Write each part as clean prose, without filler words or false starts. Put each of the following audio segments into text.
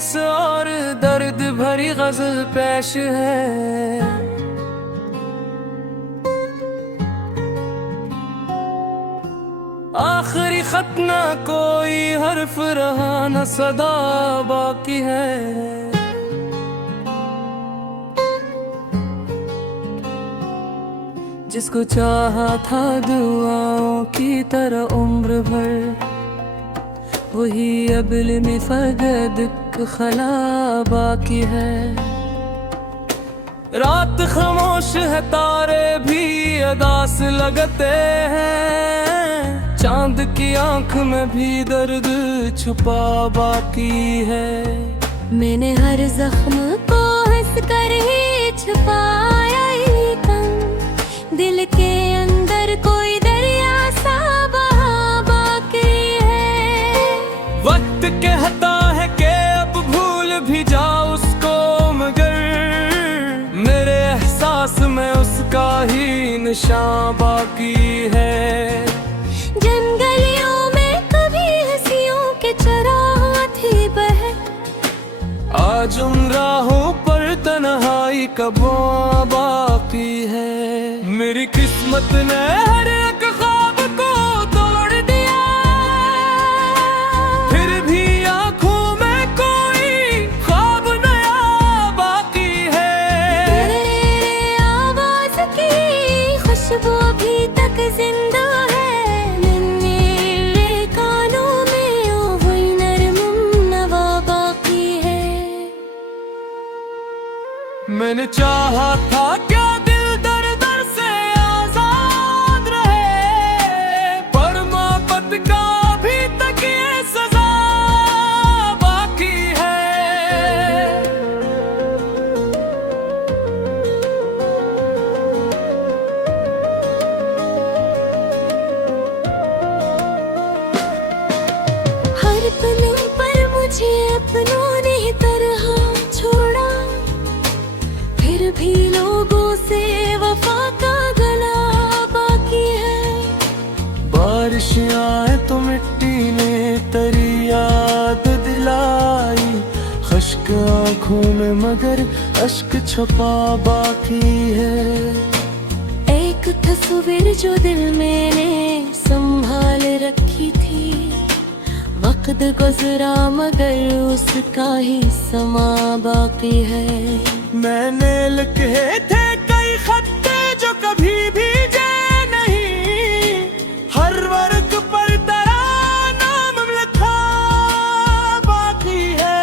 रस और दर्द भरी गज़ल पेश है। आखिरी खत ना कोई हर्फ रहा, न सदा बाकी है। जिसको चाहा था दुआओं की तरह उम्र भर, वही अबल में फगद खला बाकी है। रात खामोश है, तारे भी अदास लगते हैं। चांद की आंख में भी दर्द छुपा बाकी है। मैंने हर जख्म को हंस कर ही छुपाया ही कम, दिल के अंदर कोई दरिया सा बहा बाकी है। वक्त कहता है कि अब भूल भी जाओ उसको, मगर मेरे एहसास में उसका ही निशान बाकी है। जंगलियों में कभी हंसियों के चराह थी बह, आज उन राहों पर तन्हाई कब बाकी है। मेरी किस्मत ने हर एक ख्वाब को तोड़ दिया, फिर भी आंखों में कोई ख्वाब नया बाकी है। तेरे आवाज की खुशबू अभी तक जिंदा है, मेरे कानों में ओ वही नरम नवा बाकी है। मैंने चाहा था क्या दिल दर दर से आजाद रहे, पर मोहब्बत का अभी तक ये सजा बाकी है। हर पल पर मुझे अपनों ने तरह छोड़ा, फिर भी लोगों से वफा का गला बाकी है। बारिश आए तो मिट्टी ने तेरी याद दिलाई, खश्क आंखों में मगर अश्क छुपा बाकी है। एक तस्वीर जो दिल मैंने संभाल रखी थी, वक्त गुजरा मगर उसका ही समा बाकी है। मैंने लिखे थे कई खत्ते जो कभी भीजे नहीं, हर वर्ग पर तेरा नाम लिखा बाकी है।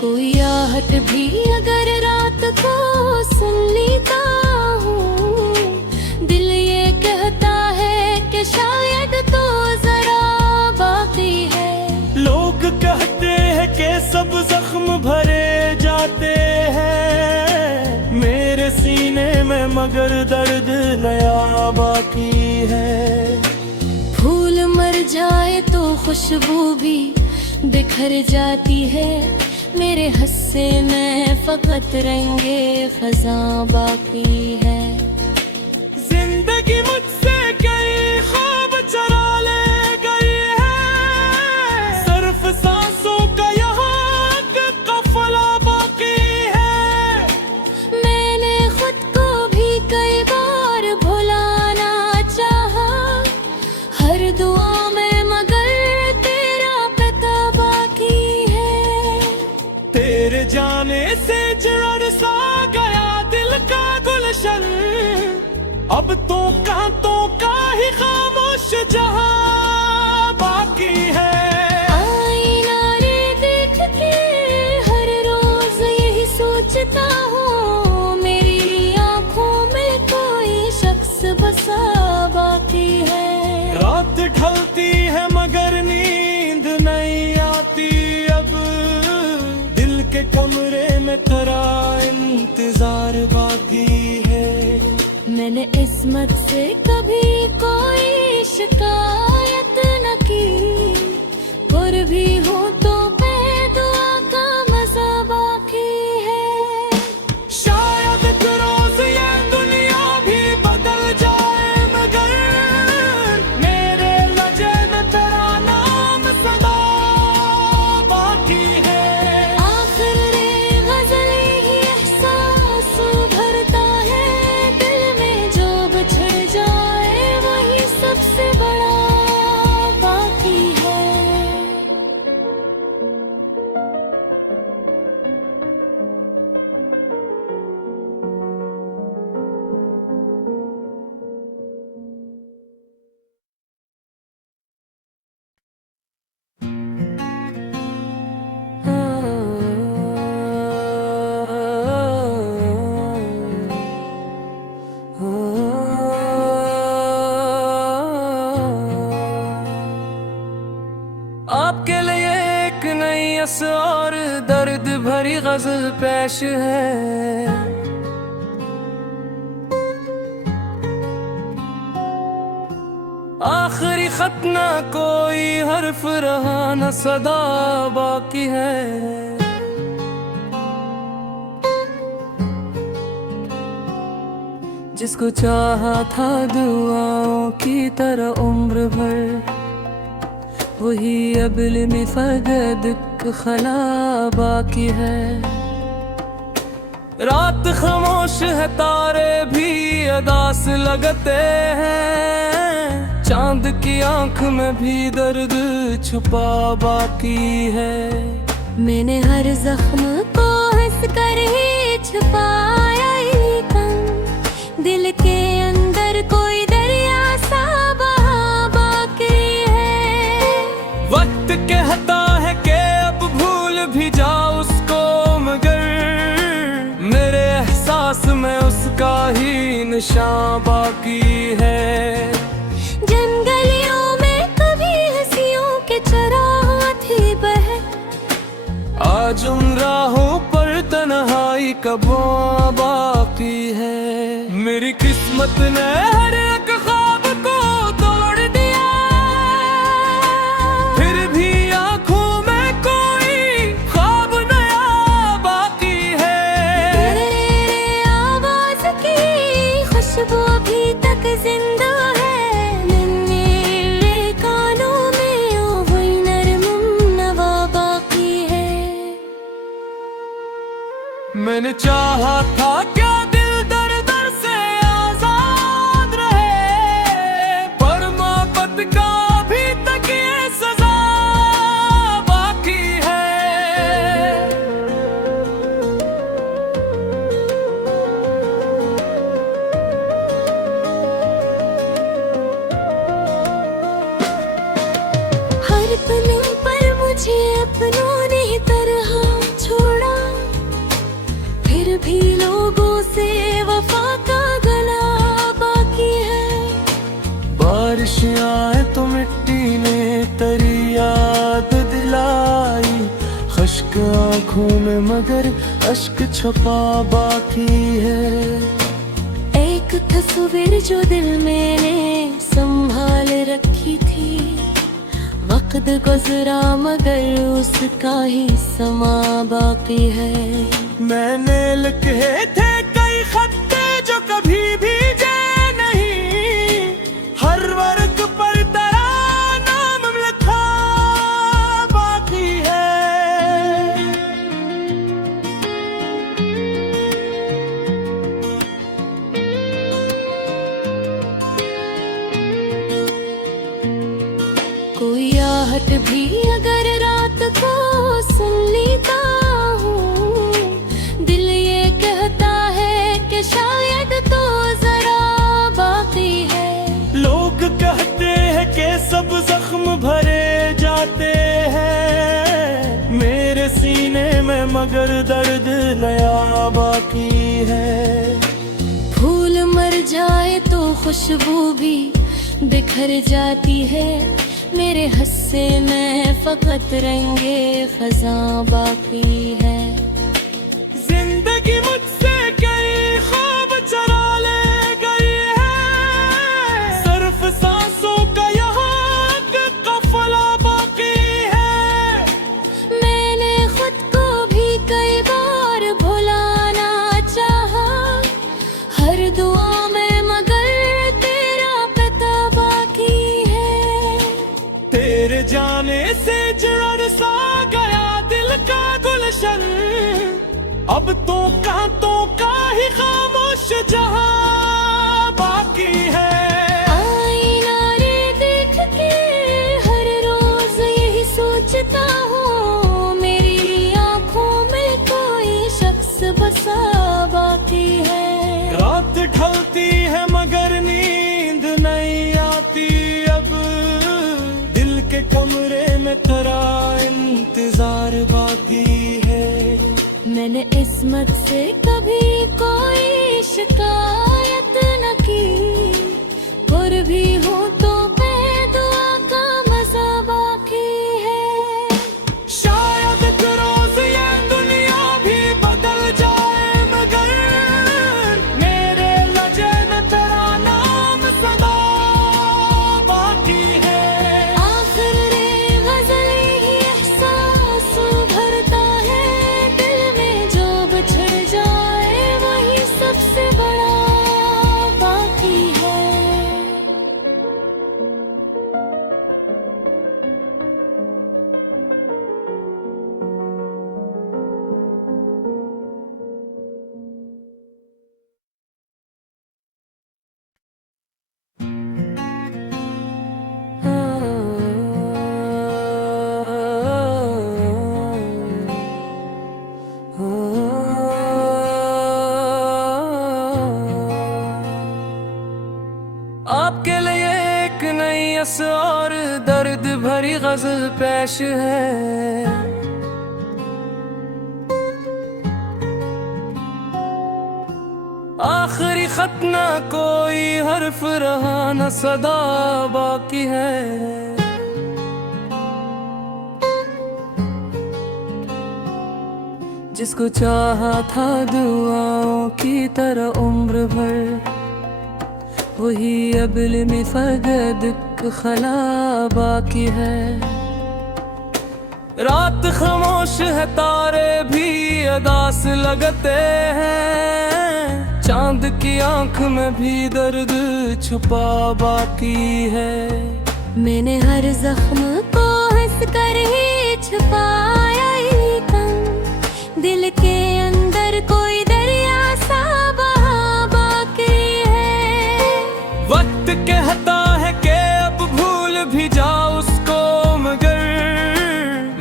कोई आहट भी अगर रात को सुन लेता हूँ, दिल ये कहता है कि शायद तो जरा बाकी है। लोग कहते हैं कि सब जख्म भरे जाते हैं मेरे सीने में, मगर दर्द नया बाकी है। फूल मर जाए तो खुशबू भी बिखर जाती है, मेरे हस्से में फकत रंगे खज़ां बाकी है। जिंदगी मुझसे कई ख्वाब चरा ले गई है, सिर्फ सांसों का यहाँ काफिला बाकी है। मैंने खुद को भी कई बार भुलाना चाहा, हर दुआ में मगर तेरा पता बाकी है। तेरे जाने से जड़ सा गया दिल का गुलशन, अब तो कांतों का ही खामोश जहां बाकी है। आईना रे देख के हर रोज यही सोचता हूँ, मेरी आंखों में कोई शख्स बसा बाकी है। रात ढलती है मगर नींद नहीं आती अब, दिल के कमरे में तेरा इंतजार बाकी है। मैंने इस्मत से कभी कोई शिकायत न की, पर भी हूँ तो बेदुआ का मजा बाकी है। शायद मेरी गजल पेश है। आखिरी खत ना कोई हर्फ रहा, न सदा बाकी है। जिसको चाहा था दुआओं की तरह उम्र भर, वही अबल में फगद खला बाकी है। रात खामोश है, तारे भी अदास लगते हैं, चांद की आंख में भी दर्द छुपा बाकी है। मैंने हर जख्म को हंस कर ही छुपाया, लेकिन दिल के अंदर कोई दरिया सा बहा बाकी है। वक्त कहता है कि अब भूल भी जा उसको, मगर मेरे एहसास में उसका ही निशान बाकी है। जंगलियों में कभी हंसियों के चराह थी बहक, आज उन राहों पर तन्हाई कब बाकी है। मेरी किस्मत ने हर एक ख्वाब को तोड़ दिया, फिर भी आंखों में कोई ख्वाब नया बाकी है। तेरे आवाज की खुशबू अभी तक जिंदा है, मेरे कानों में वही नरम नवा बाकी है। मैंने चाहा था क्या दिल दर दर से आजाद रहे, पर मोहब्बत का अभी तक ये सजा बाकी है। हर पल पर मुझे अपनों ने तरह छोड़ा, फिर भी लोगों से वफा का गला बाकी है। बारिश आए तो मिट्टी ने तेरी याद दिलाई, खश्क आंखों में मगर अश्क छुपा बाकी है। एक तस्वीर जो दिल मैंने संभाल रखी थी, वक्त गुजरा मगर उसका ही समा बाकी है। मैंने लिखे थे कई खत्ते जो कभी भीजे नहीं, हर वर्ग पर तेरा नाम लिखा बाकी है। कोई आहट भी अगर रात को सुन लेता हूँ, दिल ये कहता है कि शायद तो जरा बाकी है। लोग कहते हैं कि सब जख्म भरे जाते हैं, मेरे सीने में मगर दर्द नया बाकी है। फूल मर जाए तो खुशबू भी बिखर जाती है, मेरे हस्से में फकत रंगे खजा बाकी है। जिंदगी मुझसे कई ख्वाब चरा ले गई है, सिर्फ सांसों का यहाँ काफिला बाकी है। मैंने खुद को भी कई बार भुलाना चाहा, हर दुआ में मगर तेरा पता बाकी है। तेरे जाने से जड़ सा गया दिल का गुलशन, अब तो कांतों का ही खामोश जहां बाकी है। आईना रे देख के हर रोज यही सोचता हूँ, मेरी आंखों में कोई शख्स बसा बाकी है। रात ढलती है मगर नींद नहीं आती, अब दिल के कमरे में तेरा इंतजार बाकी है। मैंने इस्मत से कभी कोई शिकायत न की, और भी हूँ तो मैं दुआ का मजा बाकी है। शायद एक रोज ये दुनिया यस और दर्द भरी गज़ल पेश है। आखिरी खत ना कोई हर्फ रहा न सदा बाकी है। जिसको चाहा था दुआओं की तरह उम्र भर, वही अबल में फगद खला बाकी है। रात खामोश है, तारे भी अदास लगते हैं, चांद की आंख में भी दर्द छुपा बाकी है। मैंने हर जख्म को हंस कर ही छुपाया ही कम, दिल के अंदर कोई दरिया सा बहा बाकी है। वक्त कहता है कि अब भूल भी जा उसको, मगर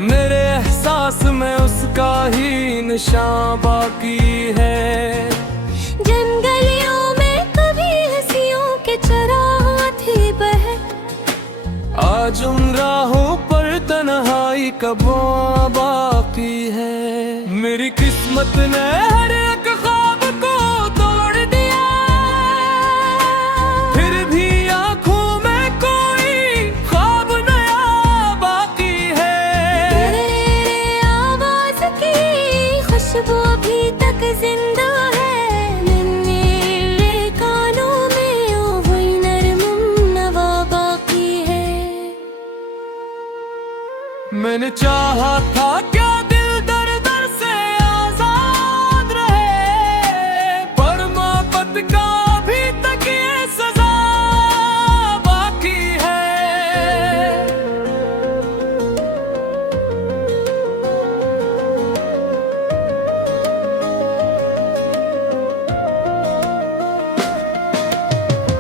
मेरे एहसास में उसका ही निशान बाकी है। जंगलियों में कभी हंसियों के चराह थी बहर, आज उन राहों पर तन्हाई कबों बाकी है। मेरी किस्मत ने हर एक ख्वाब को तोड़ दिया, फिर भी आंखों में कोई ख्वाब नया बाकी है। तेरे आवाज की खुशबू अभी तक जिंदा है, मेरे कानों में वही नरम नवा बाकी है। मैंने चाहा था क्या दिल दर दर से आजाद रहे, पर मोहब्बत का अभी तक ये सजा बाकी है।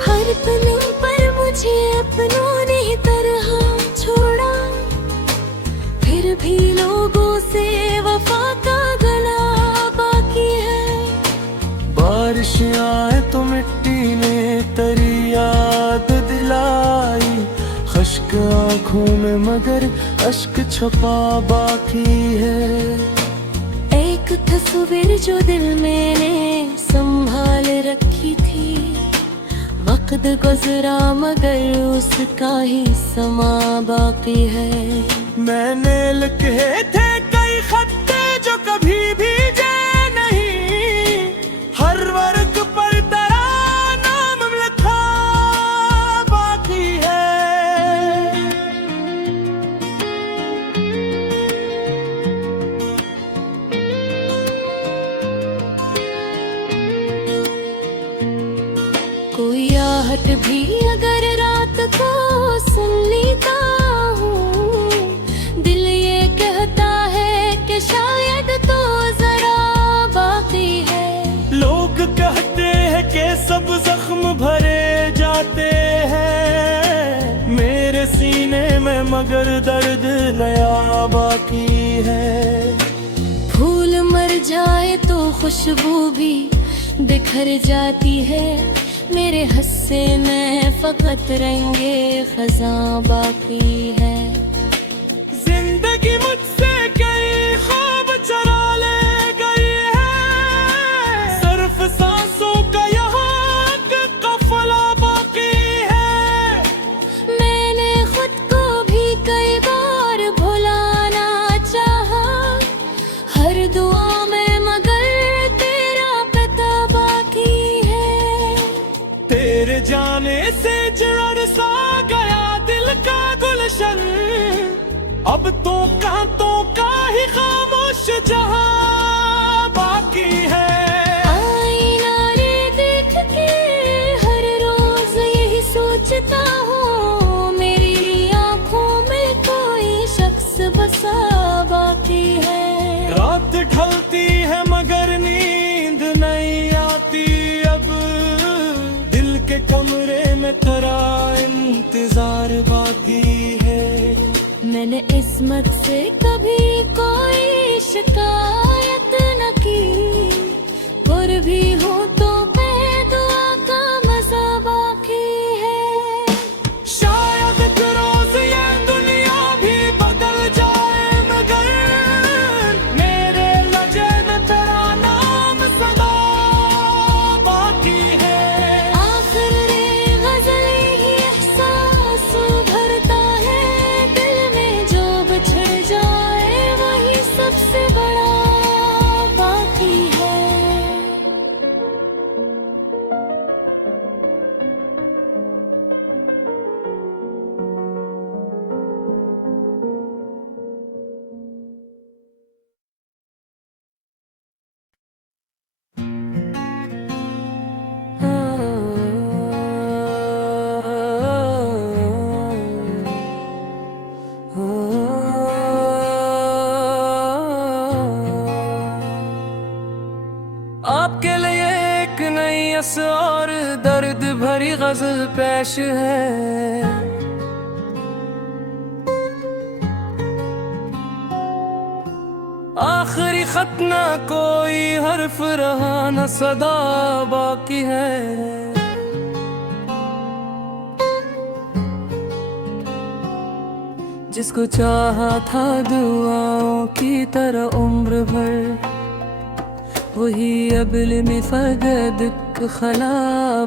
हर पल पर मुझे अपनों ने तरह छोड़ा, फिर भी लोगों से वफा का गला बाकी है। बारिश आए तो मिट्टी ने तेरी याद दिलाई, खश्क आंखों में मगर अश्क छुपा बाकी है। एक तस्वीर जो दिल मैंने संभाल रखी थी, वक्त गुजरा मगर उसका ही समा बाकी है। मैंने लिखे थे कई खत्ते जो कभी भीगे नहीं, हर वर्ग पर तेरा नाम लिखा बाकी है। कोई आहट भी अगर रात को सुन लेता हूँ, दिल ये कहता है कि शायद तो जरा बाकी है। लोग कहते हैं कि सब जख्म भरे जाते हैं, मेरे सीने में मगर दर्द नया बाकी है। फूल मर जाए तो खुशबू भी बिखर जाती है, मेरे हस्से में फकत रंगे खज़ां बाकी है। जिंदगी मुझसे कई ख्वाब चरा ले गई है, सिर्फ सांसों का यहाँ कफला बाकी है। मैंने खुद को भी कई बार भुलाना चाहा, हर दुआ में मगर तेरा पता बाकी है। तेरे जाने से जड़ सा गया दिल का गुलशन, अब तो कांतों का ही खामोश जहां बाकी है। आईना रे देख के हर रोज यही सोचता हूँ, मेरी आंखों में कोई शख्स बसा बाकी है। रात ढलती है मगर नींद नहीं आती, अब दिल के कमरे में तेरा इंतजार बाकी है। मैंने इस्मत से कभी कोई शिकायत न की, पर भी हूँ तो मैं दुआ का मजा बाकी है। शायद आपके लिए एक नई अस और दर्द भरी गजल पेश है। आखिरी खत ना कोई हर्फ रहा न सदा बाकी है। जिसको चाहा था दुआओं की तरह उम्र भर, वही अबल में फगद खला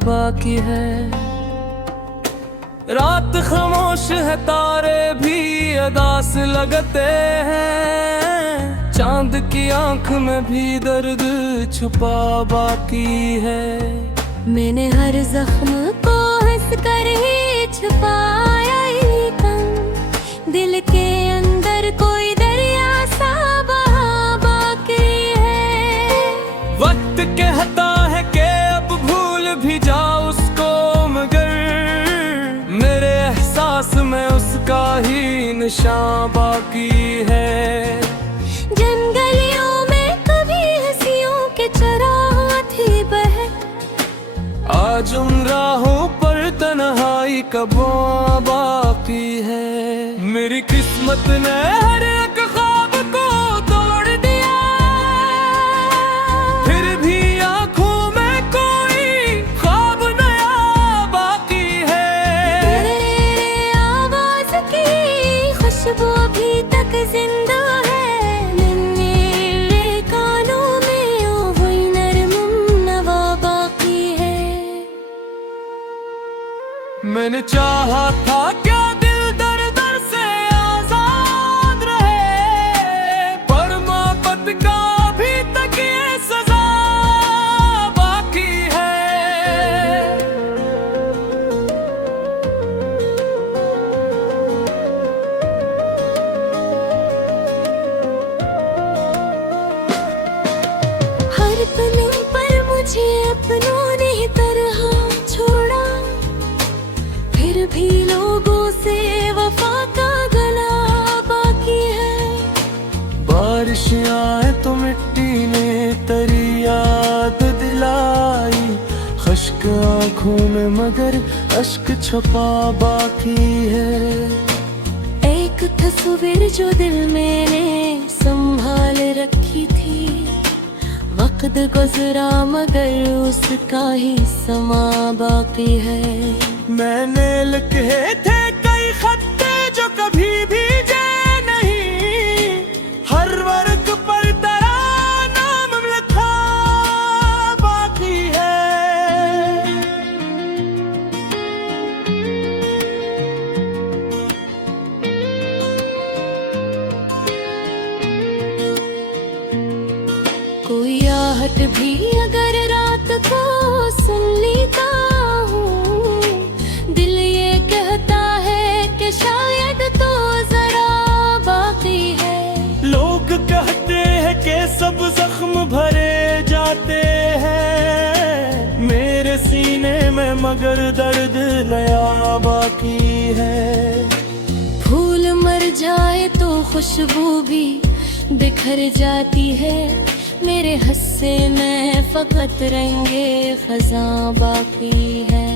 बाकी है। रात खामोश है, तारे भी अदास लगते हैं, चांद की आंख में भी दर्द छुपा बाकी है। मैंने हर जख्म को हंस कर ही छुपाया ही कम, दिल के अंदर कोई दरिया सा बहा बाकी है। वक्त कहता है कि अब भूल भी जा उसको, मगर मेरे एहसास में उसका ही निशान बाकी है। जंगलियों में कभी हंसियों के चराह थी बहक, आज उन राहों पर तन्हाई कब बाकी है। मेरी किस्मत ने हर एक ख्वाब को तोड़ दिया, फिर भी आंखों में कोई ख्वाब नया बाकी है। तेरे आवाज की खुशबू अभी तक जिंदा है, मेरे कानों में वही नरम नवा बाकी है। मैंने चाहा था क्या दिल दर दर से आजाद रहे, पर मोहब्बत का अभी तक ये सजा बाकी है। हर पलंग पर मुझे अपनों ने तरह छोड़ा, फिर भी लोगों से वफा का गला बाकी है। बारिश आए तो मिट्टी ने तेरी याद दिलाई, खश्क आंखों में मगर अश्क छुपा बाकी है। एक तस्वीर जो दिल मैंने संभाल रखी थी, वक्त गुजरा मगर उसका ही समा बाकी है। मैंने लिखे थे कई खत्ते जो कभी भीगे नहीं, हर वर्ग पर तेरा नाम लिखा बाकी है। कोई आहट भी अगर रात को सुन लेता हूँ, दिल ये कहता है कि शायद तो जरा बाकी है। लोग कहते हैं कि सब जख्म भरे जाते हैं, मेरे सीने में मगर दर्द नया बाकी है। फूल मर जाए तो खुशबू भी बिखर जाती है, मेरे हस्से में फकत रंगे खजा बाकी है।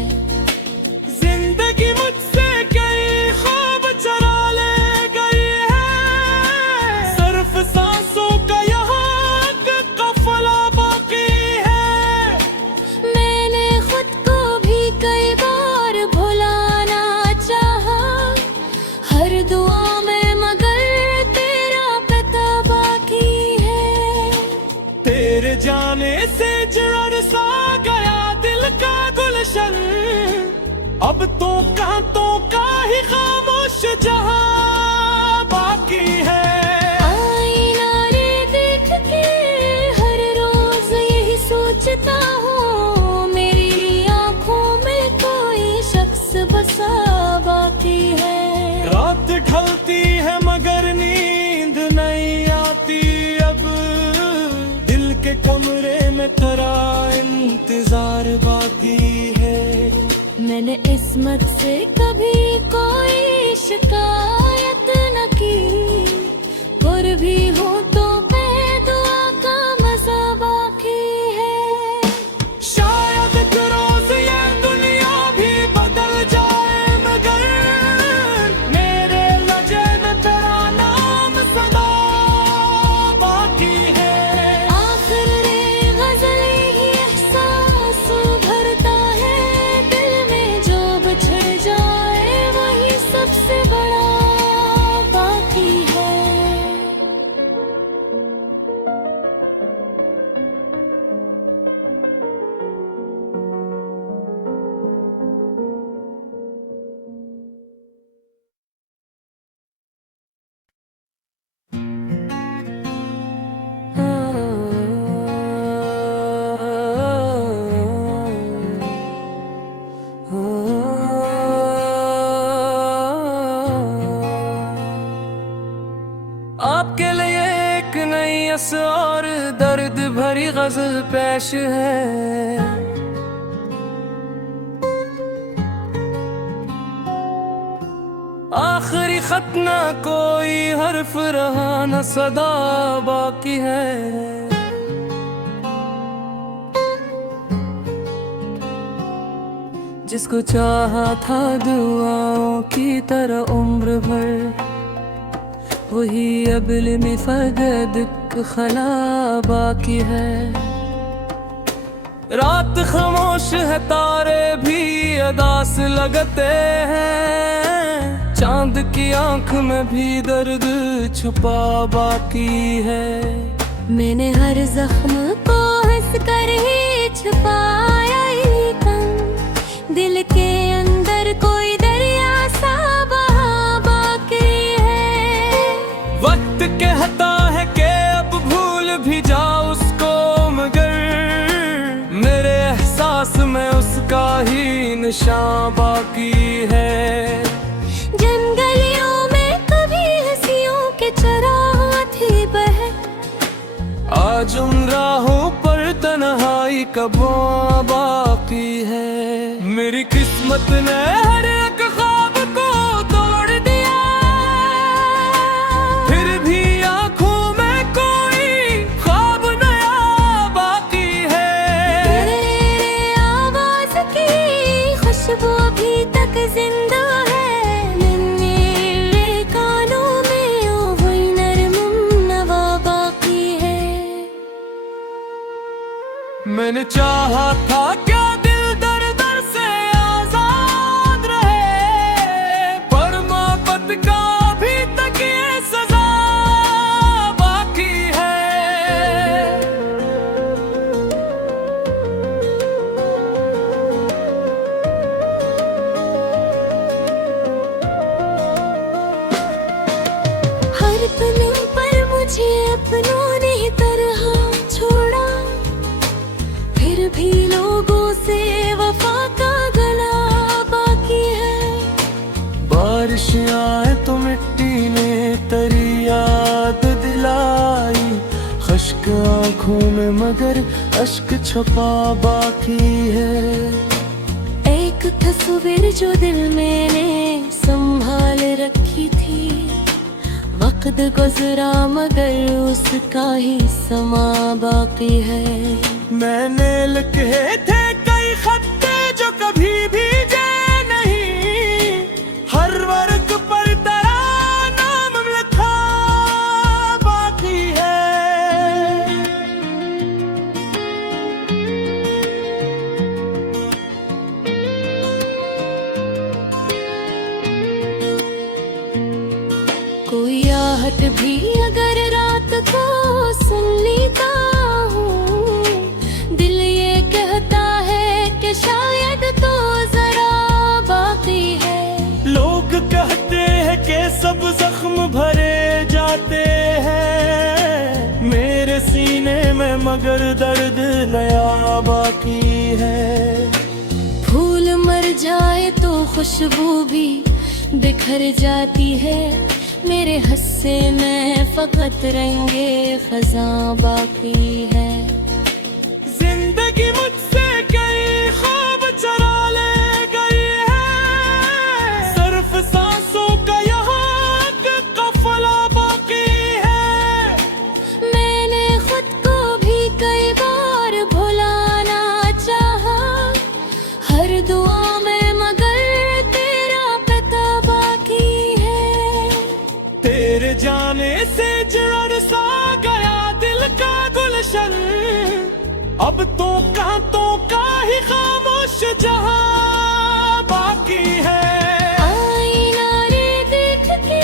जिंदगी मुझसे कई ख्वाब चरा ले गई है, सिर्फ सांसों का यहाँ कफला बाकी है। मैंने खुद को भी कई बार भुलाना चाहा, हर दुआ में मगर तेरा पता बाकी है। तेरे जाने से जड़ सा गया दिल का गुलशन, अब तो कांतों का ही खामोश जहां बाकी है। आईना रे देख के हर रोज यही सोचता हूँ, मेरी आंखों में कोई शख्स बसा बाकी है। रात ढलती है मगर नींद नहीं आती, अब दिल के कमरे में तेरा इंतजार बाकी है। मैंने इस्मत से कभी कोई शिकायत न की, पर भी हूँ तो मैं दुआ का मजा बाकी है। मंजिल पेश है। आखिरी खत ना कोई हर्फ रहा, न सदा बाकी है। जिसको चाहा था दुआओं की तरह उम्र भर, वही अबल में फगद खला बाकी है। रात खामोश है, तारे भी अदास लगते हैं, चांद की आंख में भी दर्द छुपा बाकी है। मैंने हर जख्म को हंस कर ही छुपाया ही कम, दिल के अंदर कोई दरिया सा बहा बाकी है। वक्त कहता है कि अब भूल भी जा उसको, मगर मेरे एहसास में उसका ही निशान बाकी है। जंगलियों में कभी हंसियों के चराह थी बहक, आज उन राहों पर तन्हाई कब बाकी है। मेरी किस्मत ने हर एक ख्वाब को तोड़ दिया, फिर भी आंखों में कोई ख्वाब नया बाकी है। तेरे आवाज की खुशबू अभी तक जिंदा है, मेरे कानों में वही नरम नवा बाकी है। मैंने चाहा था क्या दिल दर दर से आजाद रहे, पर मोहब्बत का अभी तक ये सजा बाकी है। हर पल पर मुझे अपनों ने तरह छोड़ा, फिर भी लोगों से वफा का गला बाकी है। बारिश आए तो मिट्टी ने तेरी याद दिलाई, खश्क आंखों में मगर अश्क छुपा बाकी है। एक तस्वीर जो दिल मैंने संभाल रखी थी, वक्त गुजरा मगर उसका ही समा बाकी है। मैंने लिखे थे कई खत्ते जो कभी भीजे नहीं, हर वर्ग पर तेरा नाम लिखा बाकी है। कोई आहट भी अगर रात को सुन लेता हूँ, दिल ये कहता है कि शायद तो जरा बाकी है। लोग कहते हैं कि सब जख्म भरे जाते हैं, मेरे सीने में मगर दर्द नया बाकी है। फूल मर जाए तो खुशबू भी बिखर जाती है, मेरे हस्से में फकत रंगे खजा बाकी है। जिंदगी मुझसे कई ख्वाब चरा ले गई है, सिर्फ सांसों का यहाँ कफला बाकी है। मैंने खुद को भी कई बार भुलाना चाहा, हर दुआ में मगर तेरा पता बाकी है। तेरे जाने से जड़ सा गया दिल का गुलशन, अब तो कांतों का ही खामोश जहां बाकी है। आईना रे देख के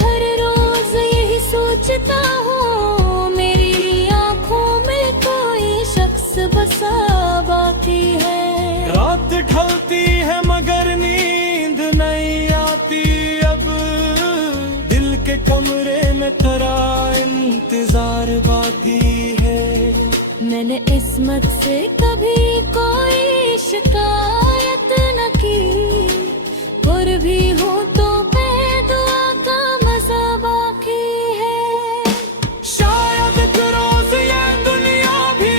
हर रोज यही सोचता हूँ, मेरी आंखों में कोई शख्स बसा बाकी है। रात ढलती है मगर नींद नहीं आती, अब दिल के कमरे में तेरा इंतजार बाकी है। मैंने इस्मत से कभी कोई शिकायत न की, पर भी हूँ तो मैं दुआ का मजा बाकी है। शायद एक रोज ये दुनिया भी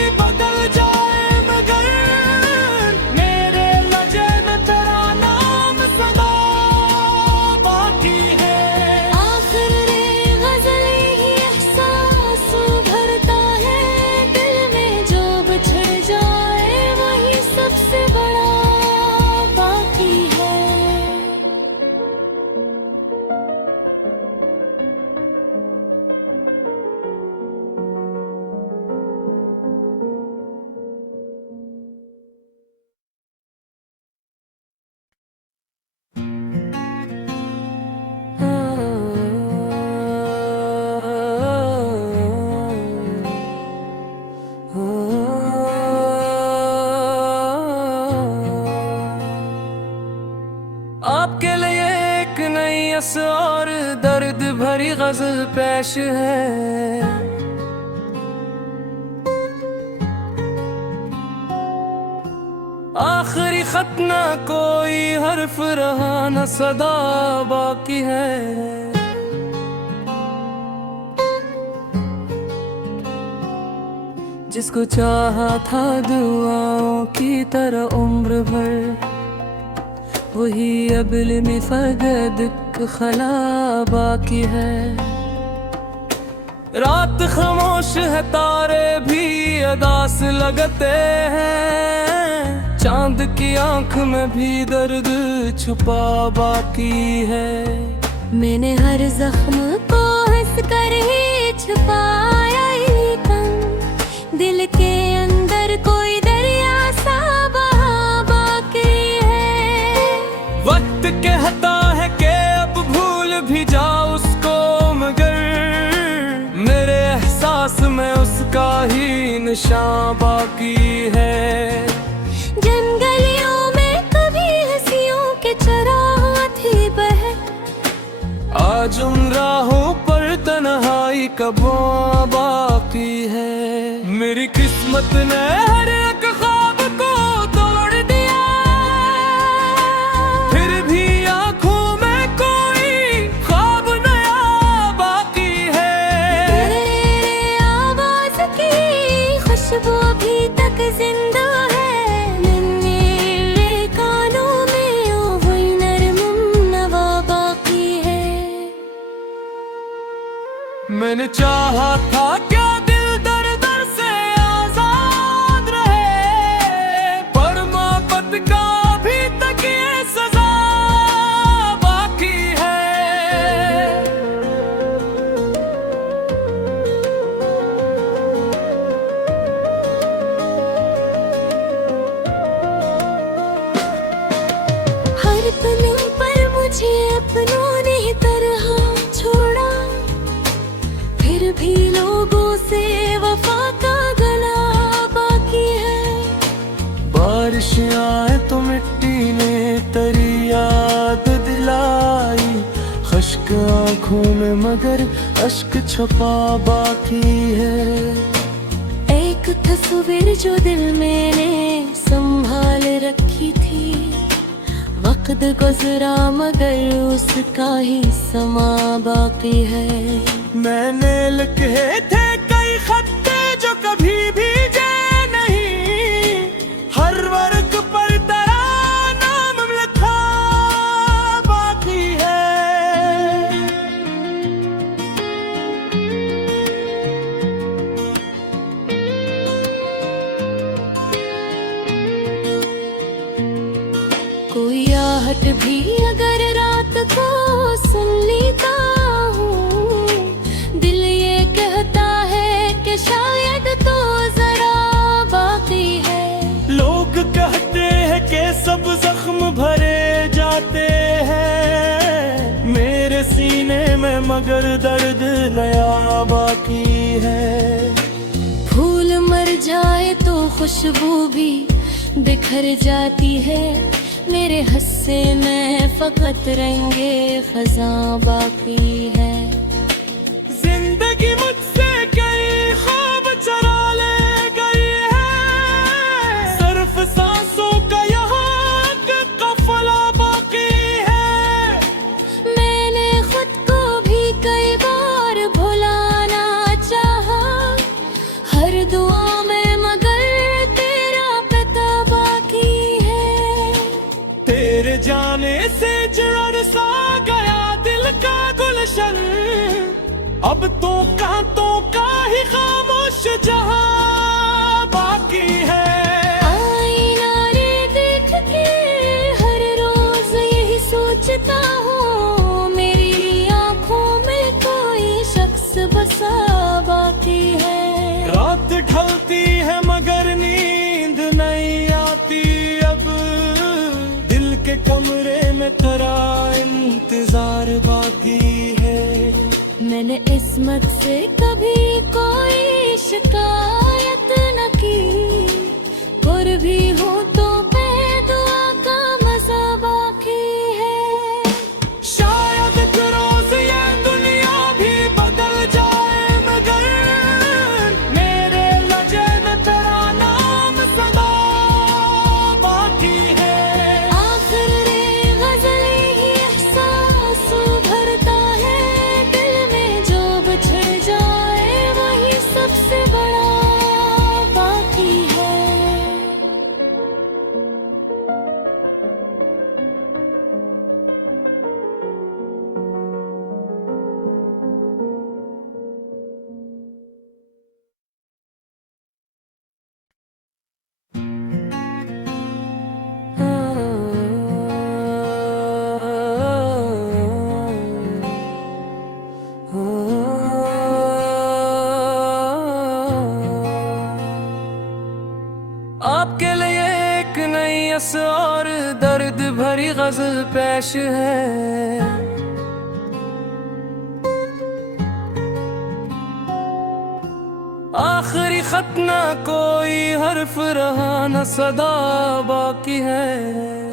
राज पेश है। आखिरी खत ना कोई हर्फ रहा, न सदा बाकी है। जिसको चाहा था दुआओं की तरह उम्र भर, वही अबल में फगद खला बाकी है। रात खामोश है, तारे भी अदास लगते हैं, चांद की आंख में भी दर्द छुपा बाकी है। मैंने हर जख्म को हंस कर ही छुपाया ही कम, दिल के अंदर कोई दरिया सा बहा बाकी है। वक्त कहता है कि अब भूल भी जा उसको, मगर मेरे एहसास में उसका ही निशान बाकी है। जंगलियों में कभी हंसियों के चराह थी बहक, आज उन राहों पर तन्हाई कब बाकी है। मेरी किस्मत ने हर एक ख्वाब को तोड़ दिया, फिर भी आंखों में कोई ख्वाब नया बाकी है। तेरे आवाज की खुशबू अभी तक जिंदा है, मेरे कानों में ओ वही नरम नवा बाकी है। मैंने चाहा था क्या दिल दर दर से आजाद रहे, पर मोहब्बत का अभी तक ये सजा बाकी है। हर पल पर मुझे अपनों ने तरह छोड़ा, फिर भी लोगों से वफा का गला बाकी है। बारिश आए तो मिट्टी ने तेरी याद दिलाई, खश्क आंखों में मगर अश्क छुपा बाकी है। एक तस्वीर जो दिल मैंने संभाल रखी थी, वक्त गुजरा मगर उसका ही समा बाकी है। मैंने लिखे थे कई खत्ते जो कभी भीजे नहीं, हर वर्ग पर तेरा नाम लिखा बाकी है। कोई आहट भी अगर रात को सुन लेता हूँ, दिल ये कहता है कि शायद तो जरा बाकी है। लोग कहते हैं कि सब जख्म भरे जाते हैं, मेरे सीने में मगर दर्द नया बाकी है। फूल मर जाए तो खुशबू भी बिखर जाती है, मेरे हस्से में फकत रंगे खजा बाकी है। जिंदगी मुझसे कई ख्वाब चरा ले गई है, सिर्फ सांसों का यहाँ कफला बाकी है। मैंने खुद को भी कई बार भुलाना चाहा, हर दुआ में मगर तेरा पता बाकी है। तेरे जाने से जड़ सा गया दिल का गुलशन, अब तो कांतों का ही खामोश जहां बाकी है। आईना रे देख के हर रोज यही सोचता हूँ, मेरी आंखों में कोई शख्स बसा बाकी है। रात ढलती है मगर नींद नहीं आती, अब दिल के कमरे में तेरा इंतजार बाकी है। मैंने इस्मत से कभी कोई शिकायत न की, पर भी हूँ तो बेदुआ का मजा बाकी है। शायद एक रोज ये दुनिया भी आपके लिए एक नई अस और दर्द भरी गजल पेश है। आखिरी खत ना कोई हर्फ रहा न सदा बाकी है।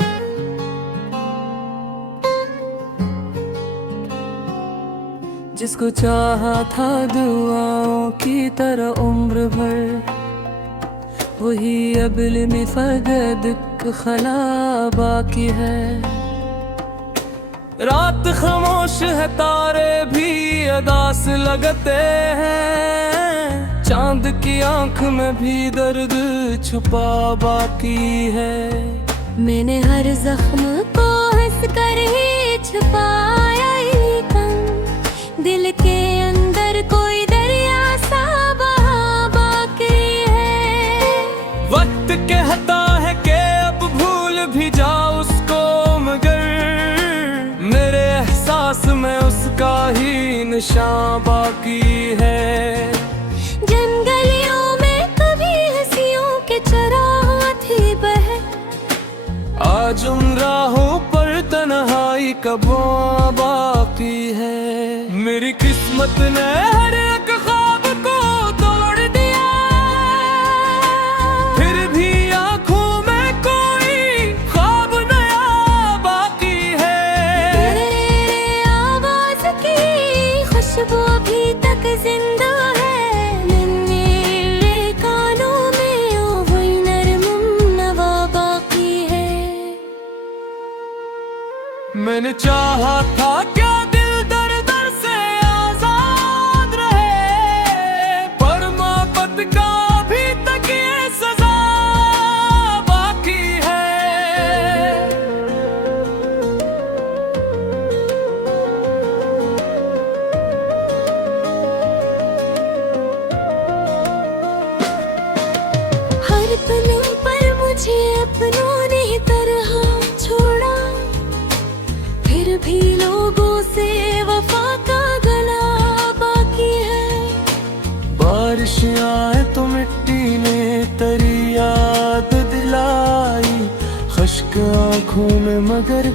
जिसको चाहा था दुआओं की तरह उम्र भर, वही अबल में फगद खला बाकी है। रात खामोश है, तारे भी अदास लगते हैं। चांद की आंख में भी दर्द छुपा बाकी है। मैंने हर जख्म को हंस कर ही छुपाया ही कम, दिल के अंदर कोई दरिया सा बहा बाकी है। वक्त कहता है कि अब भूल भी जाओ उसको, मगर मेरे एहसास में उसका ही निशान बाकी है। जंगलियों में कभी हंसियों के चराह थी बह, आज उन राहों पर तन्हाई कब बाकी है। मेरी किस्मत ने हर एक ख्वाब को तोड़ दिया, फिर भी आंखों में कोई ख्वाब नया बाकी है। तेरे आवाज की खुशबू अभी तक जिंदा है, मेरे कानों में ओ वही नरम नवा बाकी है। मैंने चाहा था क्या दिल दर दर से आजाद रहे, पर मोहब्बत का अभी तक ये सजा बाकी है। हर पल पर मुझे अपनों ने तरह छोड़ा, फिर भी लोगों से वफा का गला बाकी है। बारिश आए तो मिट्टी ने तेरी याद दिलाई, खश्क आंखों में मगर